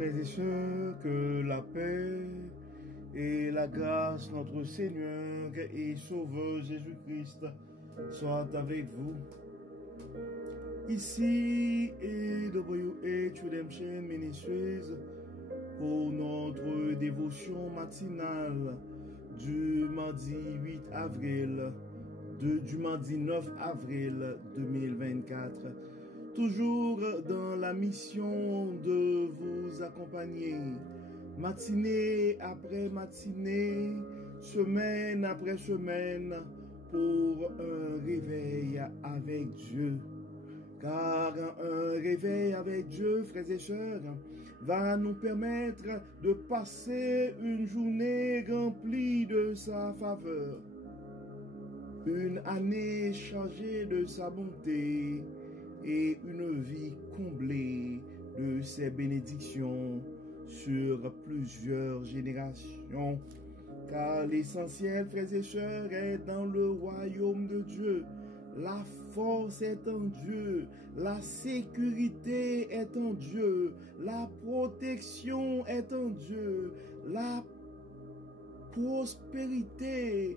Frères et sœurs, que la paix et la grâce de notre Seigneur et Sauveur Jésus-Christ soient avec vous. Ici AWH Redemption Ministries pour notre dévotion matinale du mardi 8 avril, du mardi 9 avril 2024. Toujours dans la mission de vous accompagner, matinée après matinée, semaine après semaine, pour un réveil avec Dieu. Car un réveil avec Dieu, frères et sœurs, va nous permettre de passer une journée remplie de sa faveur, une année chargée de sa bonté, et une vie comblée de ses bénédictions sur plusieurs générations. Car l'essentiel, frères et sœurs, est dans le royaume de Dieu. La force est en Dieu, la sécurité est en Dieu, la protection est en Dieu, la prospérité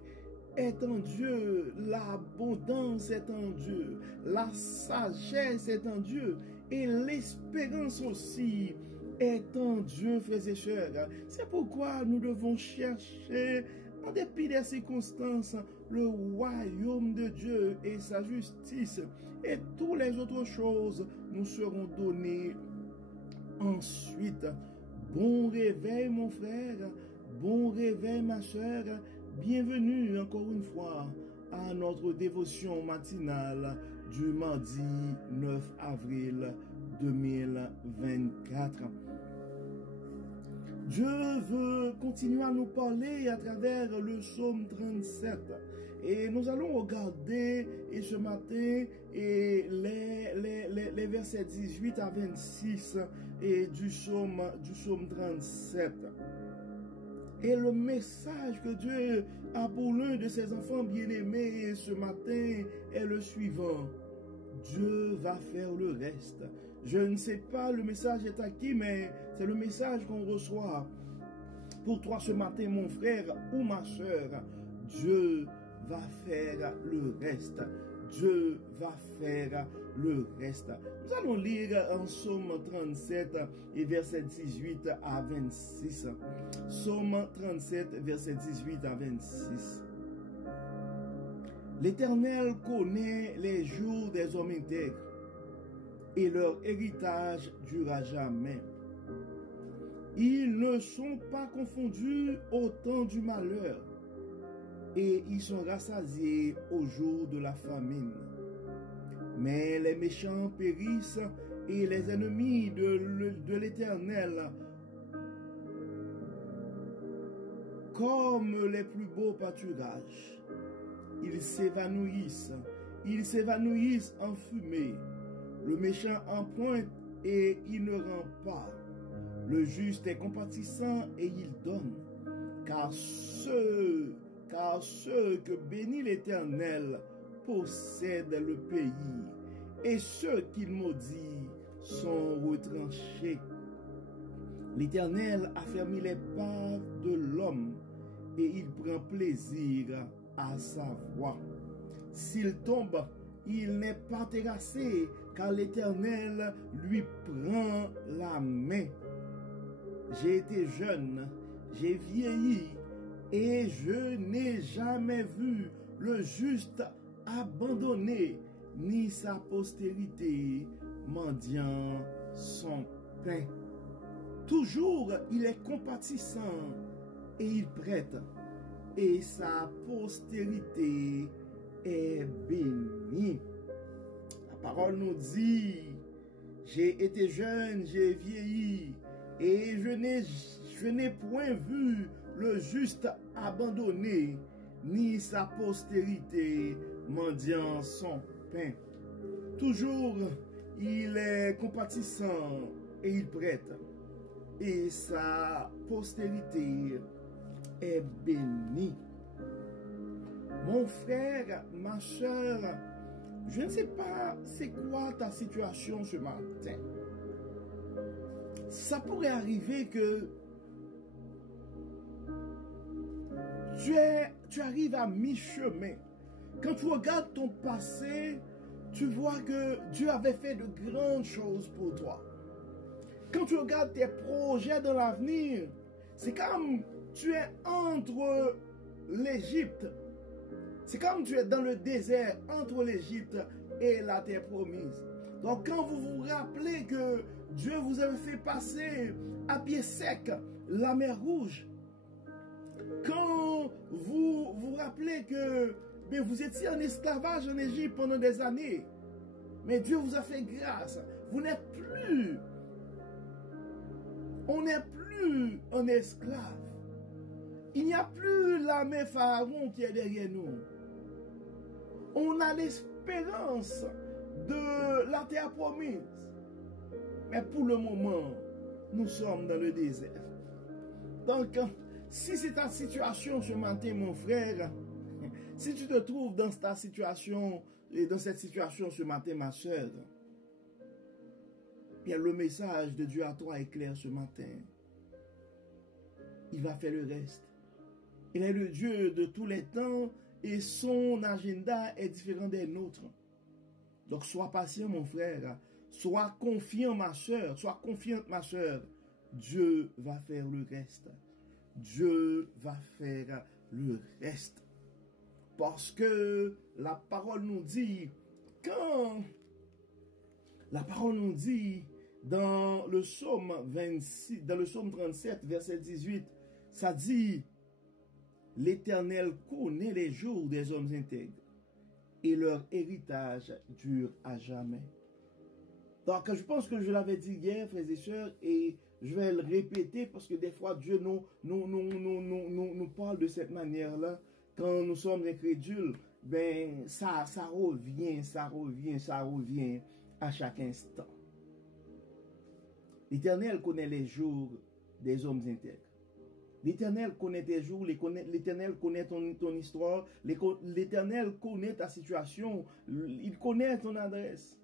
est en Dieu, l'abondance est en Dieu, la sagesse est en Dieu et l'espérance aussi est en Dieu, frères et sœurs. C'est pourquoi nous devons chercher, en dépit des circonstances, le royaume de Dieu et sa justice, et toutes les autres choses nous seront données ensuite. Bon réveil mon frère, bon réveil ma sœur. Bienvenue encore une fois à notre dévotion matinale du mardi 9 avril 2024. Dieu veut continuer à nous parler à travers le psaume 37. Et nous allons regarder ce matin les versets 18 à 26 du psaume 37. Et le message que Dieu a pour l'un de ses enfants bien-aimés ce matin est le suivant. Dieu va faire le reste. Je ne sais pas le message est à qui, mais c'est le message qu'on reçoit pour toi ce matin, mon frère ou ma soeur. Dieu va faire le reste. Dieu va faire le reste. Nous allons lire en Psaume 37 et verset 18 à 26. Psaume 37, verset 18 à 26. L'Éternel connaît les jours des hommes intègres, et leur héritage durera jamais. Ils ne sont pas confondus au temps du malheur, et ils sont rassasiés au jour de la famine. Mais les méchants périssent, et les ennemis de l'Éternel, comme les plus beaux pâturages. Ils s'évanouissent en fumée. Le méchant emprunte et il ne rend pas. Le juste est compatissant et il donne. Car ceux que bénit l'Éternel possèdent le pays, et ceux qu'il maudit sont retranchés. L'Éternel affermit les pas de l'homme, et il prend plaisir à sa voix. S'il tombe, il n'est pas terrassé, car l'Éternel lui prend la main. J'ai été jeune, j'ai vieilli, et je n'ai jamais vu le juste abandonné, ni sa postérité mendiant son pain. Toujours il est compatissant, et il prête, et sa postérité est bénie. La parole nous dit, j'ai été jeune, j'ai vieilli, et je n'ai point vu le juste abandonné, ni sa postérité mendiant son pain. Toujours il est compatissant, et il prête, et sa postérité est béni. Mon frère, ma soeur, je ne sais pas c'est quoi ta situation ce matin. ça pourrait arriver que tu arrives à mi-chemin. Quand tu regardes ton passé, tu vois que Dieu avait fait de grandes choses pour toi. Quand tu regardes tes projets dans l'avenir, c'est comme tu es entre l'Égypte. C'est comme tu es dans le désert entre l'Égypte et la terre promise. Donc quand vous vous rappelez que Dieu vous avait fait passer à pied sec la mer Rouge, quand vous vous rappelez que vous étiez en esclavage en Égypte pendant des années, mais Dieu vous a fait grâce, vous n'êtes plus, on n'est plus un esclave. Il n'y a plus l'armée Pharaon qui est derrière nous. On a l'espérance de la terre promise. Mais pour le moment, nous sommes dans le désert. Donc, si c'est ta situation ce matin, mon frère, si tu te trouves dans ta situation et dans cette situation ce matin, ma soeur, bien le message de Dieu à toi est clair ce matin. Il va faire le reste. Il est le Dieu de tous les temps et son agenda est différent des nôtres. Donc sois patient mon frère, sois confiant ma soeur, sois confiante ma soeur. Dieu va faire le reste. Dieu va faire le reste. Parce que la parole nous dit, la parole nous dit dans le psaume 26, dans le psaume 37, verset 18, ça dit, l'Éternel connaît les jours des hommes intègres et leur héritage dure à jamais. Donc, je pense que je l'avais dit hier, frères et sœurs, et je vais le répéter parce que des fois, Dieu nous parle de cette manière-là. Quand nous sommes incrédules, ben, ça revient à chaque instant. L'Éternel connaît les jours des hommes intègres. L'Éternel connaît tes jours, l'Éternel connaît ton histoire, l'Éternel connaît ta situation, il connaît ton adresse,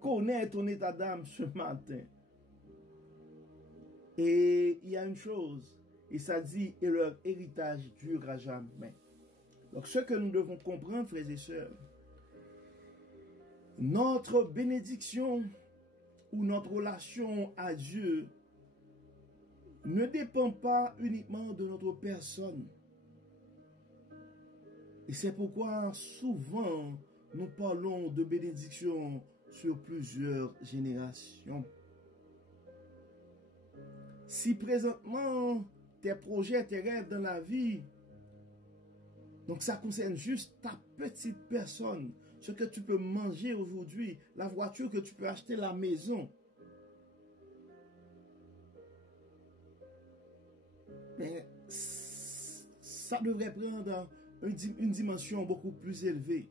connaît ton état d'âme ce matin. Et il y a une chose, et ça dit, et leur héritage dure à jamais. Donc ce que nous devons comprendre, frères et sœurs, notre bénédiction ou notre relation à Dieu ne dépend pas uniquement de notre personne. Et c'est pourquoi souvent nous parlons de bénédiction sur plusieurs générations. Si présentement tes projets, tes rêves dans la vie, donc ça concerne juste ta petite personne, ce que tu peux manger aujourd'hui, la voiture que tu peux acheter, la maison. Mais ça devrait prendre une dimension beaucoup plus élevée.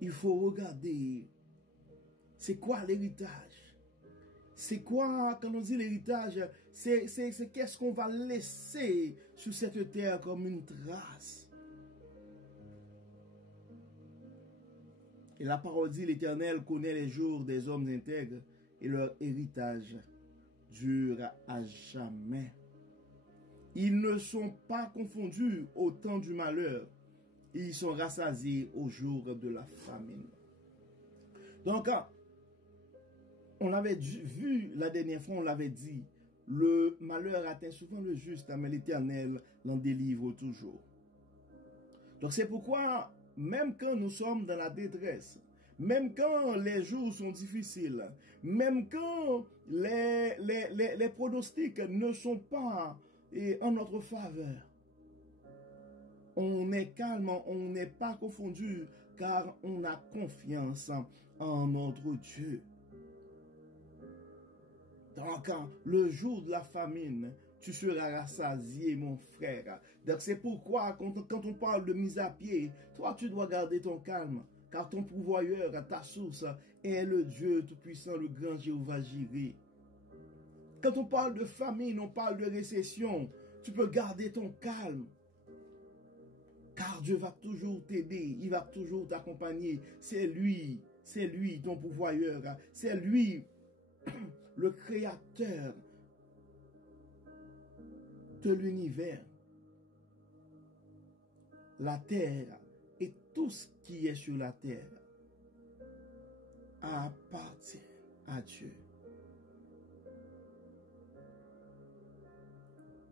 Il faut regarder, c'est quoi l'héritage? C'est quoi, quand on dit l'héritage, c'est qu'est-ce qu'on va laisser sur cette terre comme une trace. Et la parole dit, l'Éternel connaît les jours des hommes intègres et leur héritage dure à jamais. Ils ne sont pas confondus au temps du malheur. Ils sont rassasiés au jour de la famine. Donc, on l'avait vu la dernière fois, on l'avait dit, le malheur atteint souvent le juste, mais l'Éternel l'en délivre toujours. Donc c'est pourquoi, même quand nous sommes dans la détresse, même quand les jours sont difficiles, même quand les pronostics ne sont pas en notre faveur, on est calme, on n'est pas confondu, car on a confiance en notre Dieu. Donc, le jour de la famine, tu seras rassasié, mon frère. Donc, c'est pourquoi, quand on parle de mise à pied, toi, tu dois garder ton calme, car ton pourvoyeur, ta source, est le Dieu Tout-Puissant, le grand Jéhovah Jireh. Quand on parle de famine, on parle de récession, tu peux garder ton calme. Car Dieu va toujours t'aider, il va toujours t'accompagner. C'est lui ton pourvoyeur. C'est lui le créateur de l'univers, la terre et tout ce qui est sur la terre appartient à Dieu.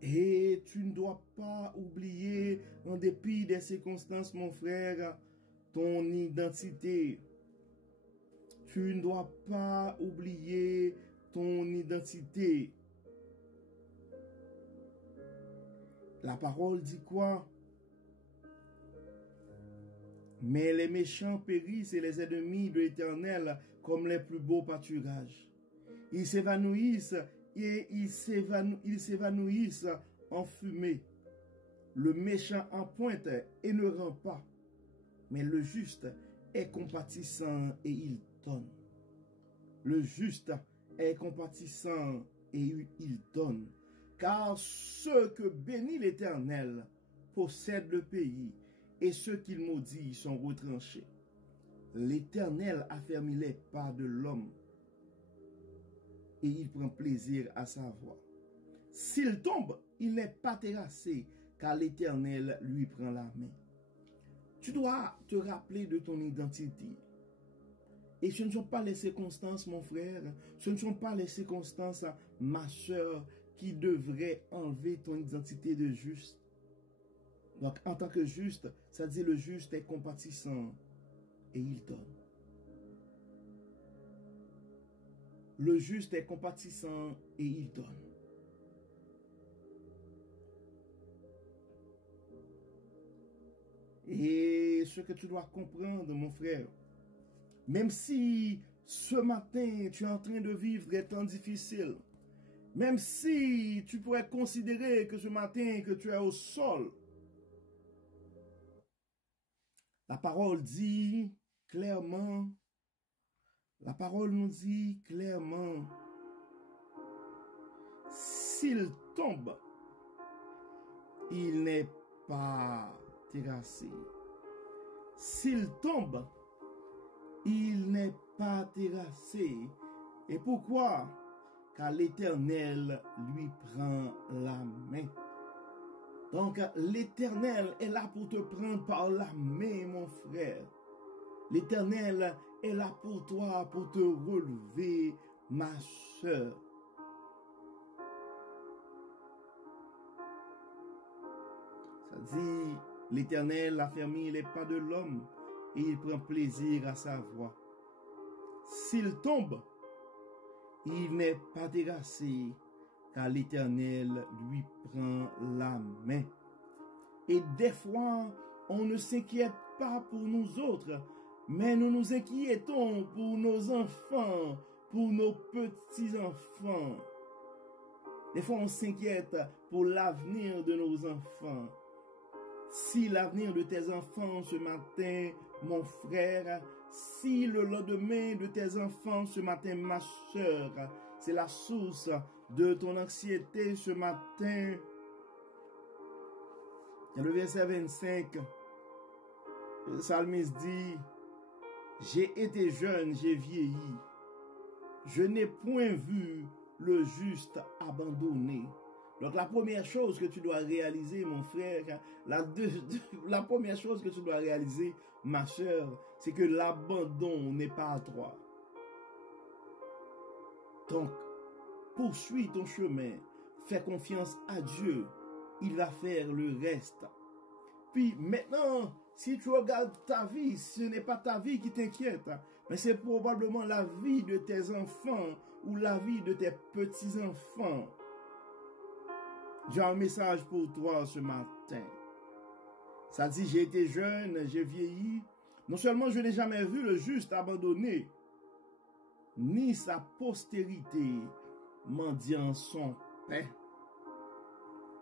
Et tu ne dois pas oublier, en dépit des circonstances, mon frère, ton identité. Tu ne dois pas oublier ton identité. La parole dit quoi? Mais les méchants périssent et les ennemis de l'Éternel comme les plus beaux pâturages. Ils s'évanouissent et ils s'évanouissent en fumée. Le méchant en pointe et ne rend pas, mais le juste est compatissant et il donne. Le juste est compatissant et il donne. Car ceux que bénit l'Éternel possèdent le pays, et ceux qu'il maudit sont retranchés. L'Éternel affermit les pas de l'homme, et il prend plaisir à sa voix. S'il tombe, il n'est pas terrassé, car l'Éternel lui prend la main. Tu dois te rappeler de ton identité. Et ce ne sont pas les circonstances, mon frère, ce ne sont pas les circonstances, ma soeur, qui devraient enlever ton identité de juste. Donc, en tant que juste, ça dit le juste est compatissant et il donne. Le juste est compatissant et il donne. Et ce que tu dois comprendre, mon frère, même si ce matin tu es en train de vivre des temps difficiles, même si tu pourrais considérer que ce matin que tu es au sol, la parole dit clairement, la parole nous dit clairement, s'il tombe, il n'est pas terrassé. S'il tombe, il n'est pas terrassé. Et pourquoi? Car l'Éternel lui prend la main. Donc, l'Éternel est là pour te prendre par la main, mon frère. L'Éternel est là pour toi, pour te relever, ma soeur. Ça dit, l'Éternel a fermé les pas de l'homme et il prend plaisir à sa voix. S'il tombe, il n'est pas terrassé, car l'Éternel lui prend la main. Et des fois, on ne s'inquiète pas pour nous autres, mais nous nous inquiétons pour nos enfants, pour nos petits-enfants. Des fois, on s'inquiète pour l'avenir de nos enfants. Si l'avenir de tes enfants ce matin, mon frère, si le lendemain de tes enfants ce matin, ma soeur, c'est la source de ton anxiété ce matin. Dans le verset 25, le psalmiste dit, « J'ai été jeune, j'ai vieilli. Je n'ai point vu le juste abandonné. » Donc la première chose que tu dois réaliser, mon frère, la première chose que tu dois réaliser, ma soeur, c'est que l'abandon n'est pas à toi. Donc, poursuis ton chemin, fais confiance à Dieu, il va faire le reste. Puis maintenant, si tu regardes ta vie, ce n'est pas ta vie qui t'inquiète, mais c'est probablement la vie de tes enfants ou la vie de tes petits-enfants. J'ai un message pour toi ce matin. Ça dit, j'ai été jeune, j'ai vieilli. Non seulement je n'ai jamais vu le juste abandonné, ni sa postérité mendiant son pain.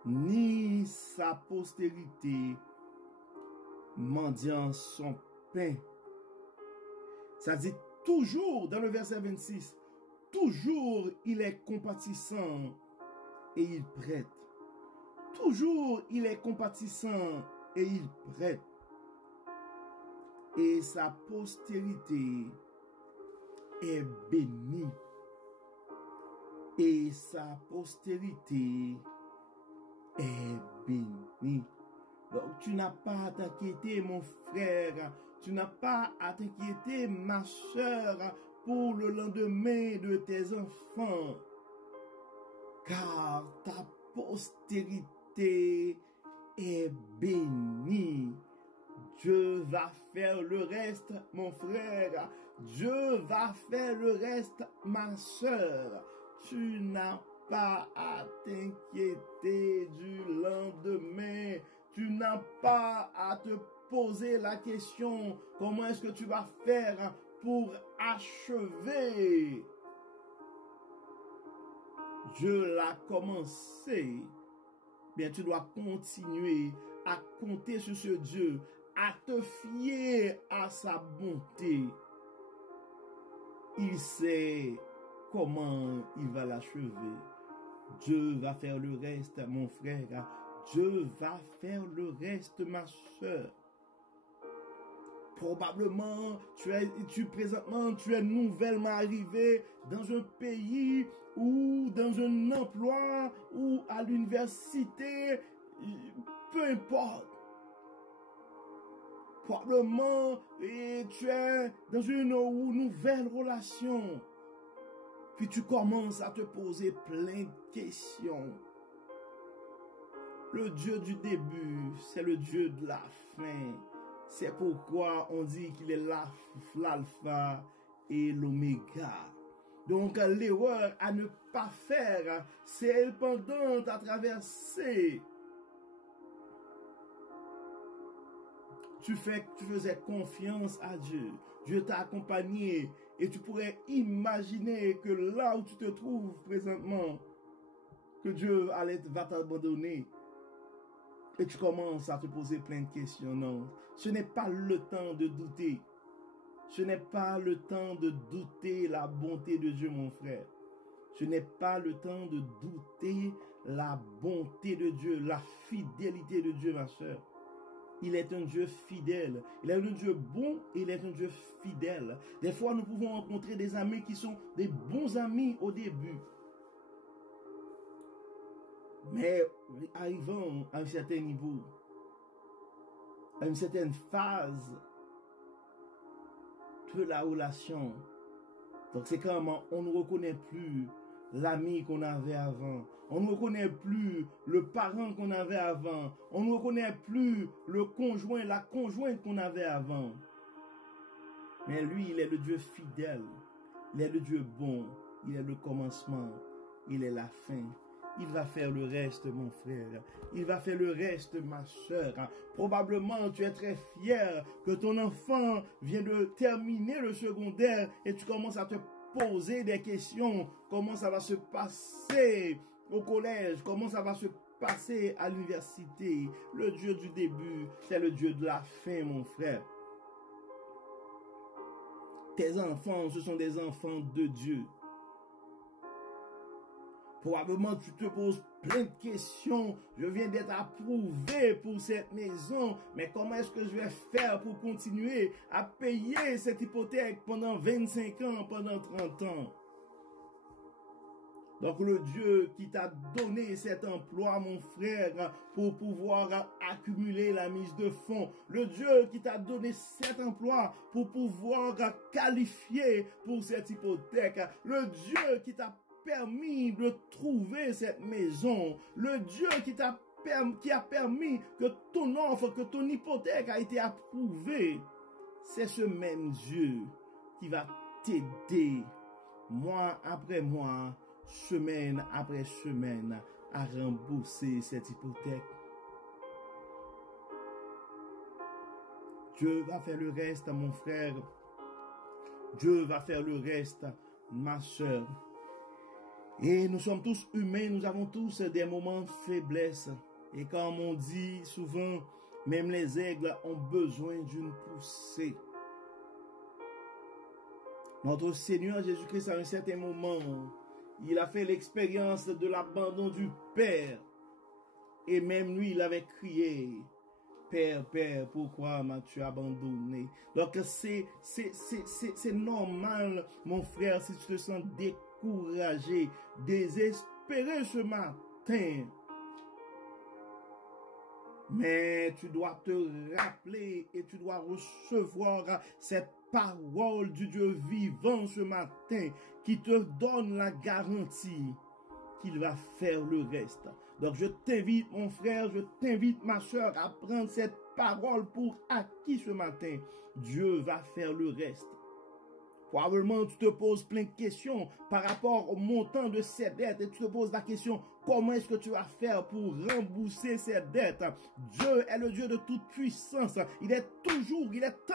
Ni sa postérité mendiant son pain. Ça dit toujours, dans le verset 26, toujours il est compatissant et il prête. Toujours il est compatissant et il prête. Et sa postérité est bénie. et sa postérité est bénie. Donc, tu n'as pas à t'inquiéter, mon frère. Tu n'as pas à t'inquiéter, ma soeur, pour le lendemain de tes enfants. Car ta postérité est bénie. Dieu va faire le reste, mon frère. Dieu va faire le reste, ma soeur. Tu n'as pas à t'inquiéter du lendemain. Tu n'as pas à te poser la question, comment est-ce que tu vas faire pour achever? Dieu l'a commencé. Bien, tu dois continuer à compter sur ce Dieu, à te fier à sa bonté. Il sait comment il va l'achever. Dieu va faire le reste, mon frère. Dieu va faire le reste, ma soeur. Probablement, présentement, tu es nouvellement arrivé dans un pays ou dans un emploi ou à l'université, peu importe. Probablement, tu es dans une nouvelle relation. Puis tu commences à te poser plein de questions. Le Dieu du début, c'est le Dieu de la fin. C'est pourquoi on dit qu'il est l'alpha et l'oméga. Donc l'erreur à ne pas faire, c'est pendant ta traversée. Tu faisais confiance à Dieu. Dieu t'a accompagné et tu pourrais imaginer que là où tu te trouves présentement, que Dieu va t'abandonner. Et tu commences à te poser plein de questions. Non, ce n'est pas le temps de douter. Ce n'est pas le temps de douter la bonté de Dieu, mon frère. Ce n'est pas le temps de douter la bonté de Dieu, la fidélité de Dieu, ma soeur. Il est un Dieu fidèle. Il est un Dieu bon et il est un Dieu fidèle. Des fois, nous pouvons rencontrer des amis qui sont des bons amis au début. Mais arrivant à un certain niveau, à une certaine phase de la relation, donc c'est comme on ne reconnaît plus l'ami qu'on avait avant. On ne reconnaît plus le parent qu'on avait avant. On ne reconnaît plus le conjoint, la conjointe qu'on avait avant. Mais lui, il est le Dieu fidèle. Il est le Dieu bon. Il est le commencement. Il est la fin. Il va faire le reste, mon frère. Il va faire le reste, ma soeur. Probablement, tu es très fier que ton enfant vient de terminer le secondaire et tu commences à te poser des questions. Comment ça va se passer au collège? Comment ça va se passer à l'université? Le Dieu du début, c'est le Dieu de la fin, mon frère. Tes enfants, ce sont des enfants de Dieu. Probablement, tu te poses plein de questions. Je viens d'être approuvé pour cette maison. Mais comment est-ce que je vais faire pour continuer à payer cette hypothèque pendant 25 ans, pendant 30 ans? Donc, le Dieu qui t'a donné cet emploi, mon frère, pour pouvoir accumuler la mise de fonds. Le Dieu qui t'a donné cet emploi pour pouvoir qualifier pour cette hypothèque. Le Dieu qui t'a permis de trouver cette maison. Le Dieu qui a permis que ton offre, que ton hypothèque a été approuvée. C'est ce même Dieu qui va t'aider mois après mois, semaine après semaine, à rembourser cette hypothèque. Dieu va faire le reste, mon frère. Dieu va faire le reste, ma soeur. Et nous sommes tous humains, nous avons tous des moments de faiblesse. Et comme on dit souvent, même les aigles ont besoin d'une poussée. Notre Seigneur Jésus-Christ, à un certain moment, il a fait l'expérience de l'abandon du Père. Et même lui, il avait crié. Père, Père, pourquoi m'as-tu abandonné? Donc c'est normal, mon frère, si tu te sens découragé, désespéré ce matin. Mais tu dois te rappeler et tu dois recevoir cette parole du Dieu vivant ce matin qui te donne la garantie qu'il va faire le reste. Donc je t'invite mon frère, je t'invite ma soeur à prendre cette parole pour acquis ce matin. Dieu va faire le reste. Probablement tu te poses plein de questions par rapport au montant de ces dettes et tu te poses la question, comment est-ce que tu vas faire pour rembourser ces dettes? Dieu est le Dieu de toute puissance. Il est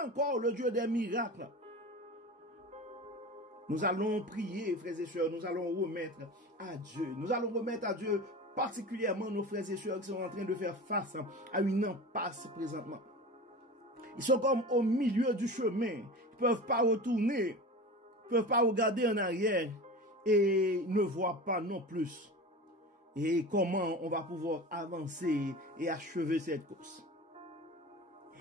encore le Dieu des miracles. Nous allons prier, frères et sœurs, nous allons remettre à Dieu. Nous allons remettre à Dieu particulièrement nos frères et sœurs qui sont en train de faire face à une impasse présentement. Ils sont comme au milieu du chemin. Ils ne peuvent pas retourner. Ils ne peuvent pas regarder en arrière. Et ne voient pas non plus. Et comment on va pouvoir avancer et achever cette course.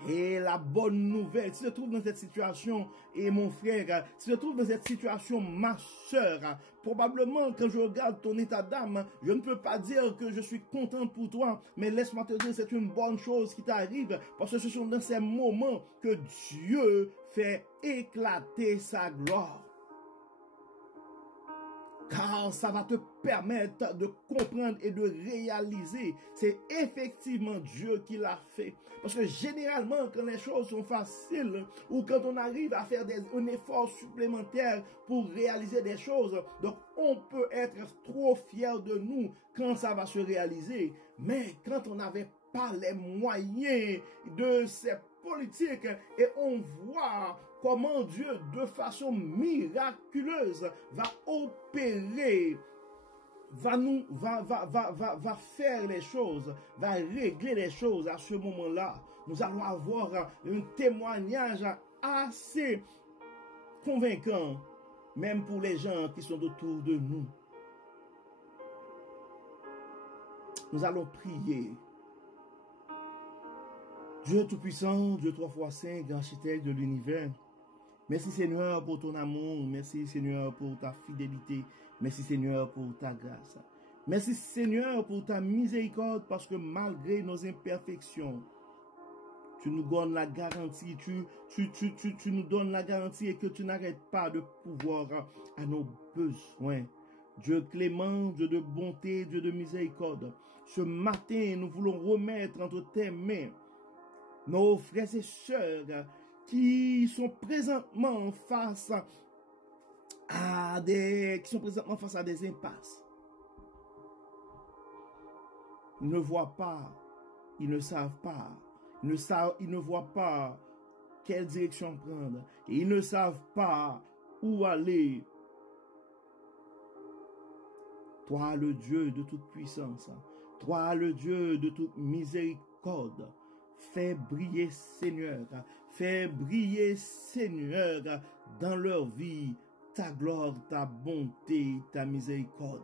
Et la bonne nouvelle, si tu te trouves dans cette situation, et mon frère, si tu te trouves dans cette situation, ma soeur, probablement quand je regarde ton état d'âme, je ne peux pas dire que je suis content pour toi, mais laisse-moi te dire, c'est une bonne chose qui t'arrive, parce que ce sont dans ces moments que Dieu fait éclater sa gloire. Car ça va te permettre de comprendre et de réaliser. C'est effectivement Dieu qui l'a fait. Parce que généralement, quand les choses sont faciles, ou quand on arrive à faire un effort supplémentaire pour réaliser des choses, donc on peut être trop fier de nous quand ça va se réaliser. Mais quand on n'avait pas les moyens de ces politiques et on voit comment Dieu, de façon miraculeuse, va opérer, va faire les choses, va régler les choses à ce moment-là. Nous allons avoir un témoignage assez convaincant, même pour les gens qui sont autour de nous. Nous allons prier. Dieu Tout-Puissant, Dieu trois fois saint, grand architecte de l'univers, merci Seigneur pour ton amour, merci Seigneur pour ta fidélité, merci Seigneur pour ta grâce. Merci Seigneur pour ta miséricorde parce que malgré nos imperfections, tu nous donnes la garantie, tu nous donnes la garantie et que tu n'arrêtes pas de pouvoir à nos besoins. Dieu clément, Dieu de bonté, Dieu de miséricorde. Ce matin, nous voulons remettre entre tes mains nos frères et sœurs qui sont présentement face à des impasses. Ils ne voient pas, ils ne savent pas, ils ne voient pas quelle direction prendre et ils ne savent pas où aller. Toi, le Dieu de toute puissance, toi, le Dieu de toute miséricorde, fais briller, Seigneur, dans leur vie, ta gloire, ta bonté, ta miséricorde.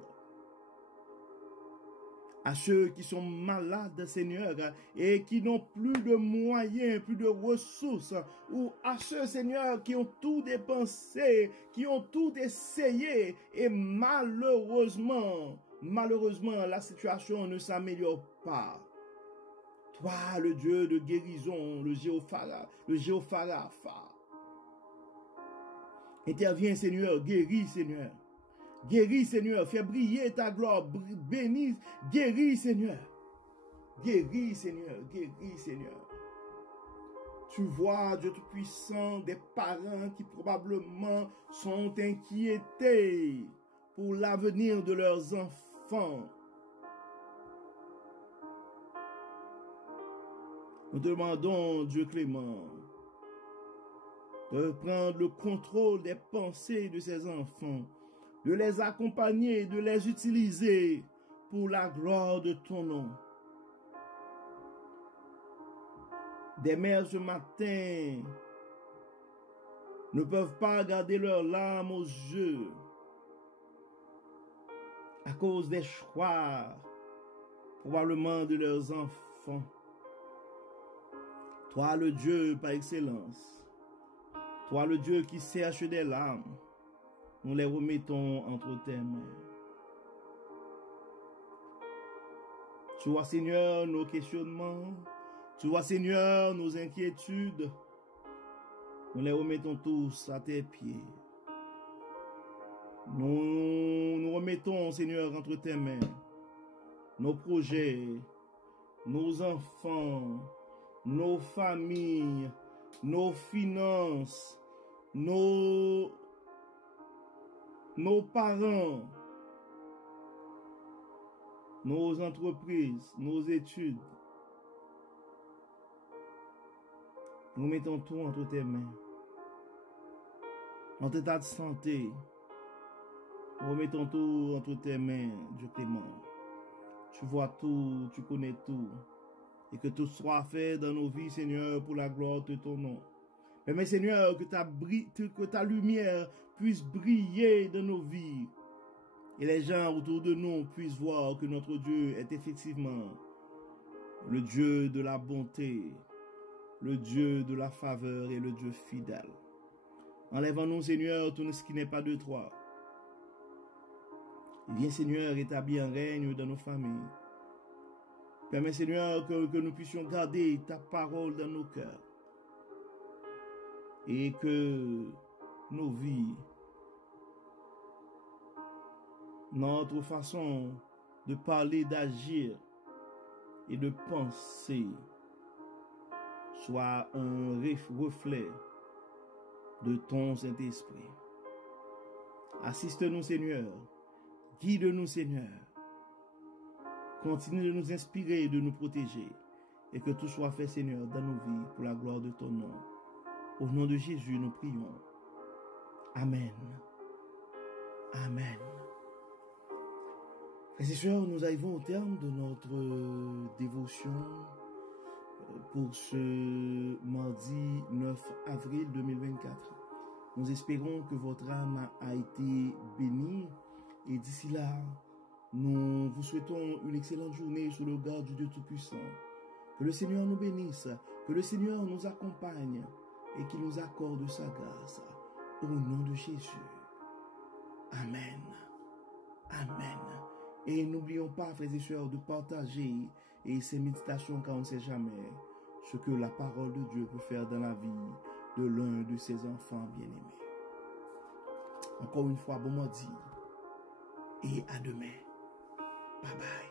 À ceux qui sont malades, Seigneur, et qui n'ont plus de moyens, plus de ressources, ou à ceux, Seigneur, qui ont tout dépensé, qui ont tout essayé, et malheureusement, la situation ne s'améliore pas. Toi, le Dieu de guérison, le Jéhovah Rapha. Interviens, Seigneur, guéris, Seigneur. Guéris, Seigneur, fais briller ta gloire, bénis, guéris, Seigneur. Guéris, Seigneur, guéris, Seigneur. Tu vois, Dieu Tout-Puissant, des parents qui probablement sont inquiétés pour l'avenir de leurs enfants. Nous demandons, Dieu clément, de prendre le contrôle des pensées de ces enfants, de les accompagner, de les utiliser pour la gloire de ton nom. Des mères ce matin ne peuvent pas garder leurs larmes aux yeux à cause des choix probablement de leurs enfants. Toi le Dieu par excellence, toi le Dieu qui cherche des larmes, nous les remettons entre tes mains. Tu vois, Seigneur, nos questionnements, tu vois, Seigneur, nos inquiétudes, nous les remettons tous à tes pieds. Nous remettons, Seigneur, entre tes mains, nos projets, nos enfants, nos familles, nos finances, nos parents, nos entreprises, nos études. Nous mettons tout entre tes mains. Notre état de santé, nous mettons tout entre tes mains, Dieu clément. Tu vois tout, tu connais tout. Et que tout soit fait dans nos vies, Seigneur, pour la gloire de ton nom. Mais Seigneur, que ta lumière puisse briller dans nos vies. Et les gens autour de nous puissent voir que notre Dieu est effectivement le Dieu de la bonté, le Dieu de la faveur et le Dieu fidèle. Enlève-nous, Seigneur, tout ce qui n'est pas de toi. Viens, Seigneur, établir un règne dans nos familles. Permets, Seigneur, que nous puissions garder ta parole dans nos cœurs. Et que nos vies, notre façon de parler, d'agir et de penser soit un reflet de ton Saint-Esprit. Assiste-nous, Seigneur. Guide-nous, Seigneur. Continue de nous inspirer et de nous protéger. Et que tout soit fait, Seigneur, dans nos vies, pour la gloire de ton nom. Au nom de Jésus, nous prions. Amen. Amen. Frères et sœurs, nous arrivons au terme de notre dévotion pour ce mardi 9 avril 2024. Nous espérons que votre âme a été bénie. Et d'ici là, nous vous souhaitons une excellente journée sous le regard du Dieu Tout-Puissant. Que le Seigneur nous bénisse, que le Seigneur nous accompagne et qu'il nous accorde sa grâce. Au nom de Jésus. Amen. Amen. Et n'oublions pas, frères et sœurs, de partager ces méditations car on ne sait jamais ce que la parole de Dieu peut faire dans la vie de l'un de ses enfants bien-aimés. Encore une fois, bon mardi et à demain. Bye bye.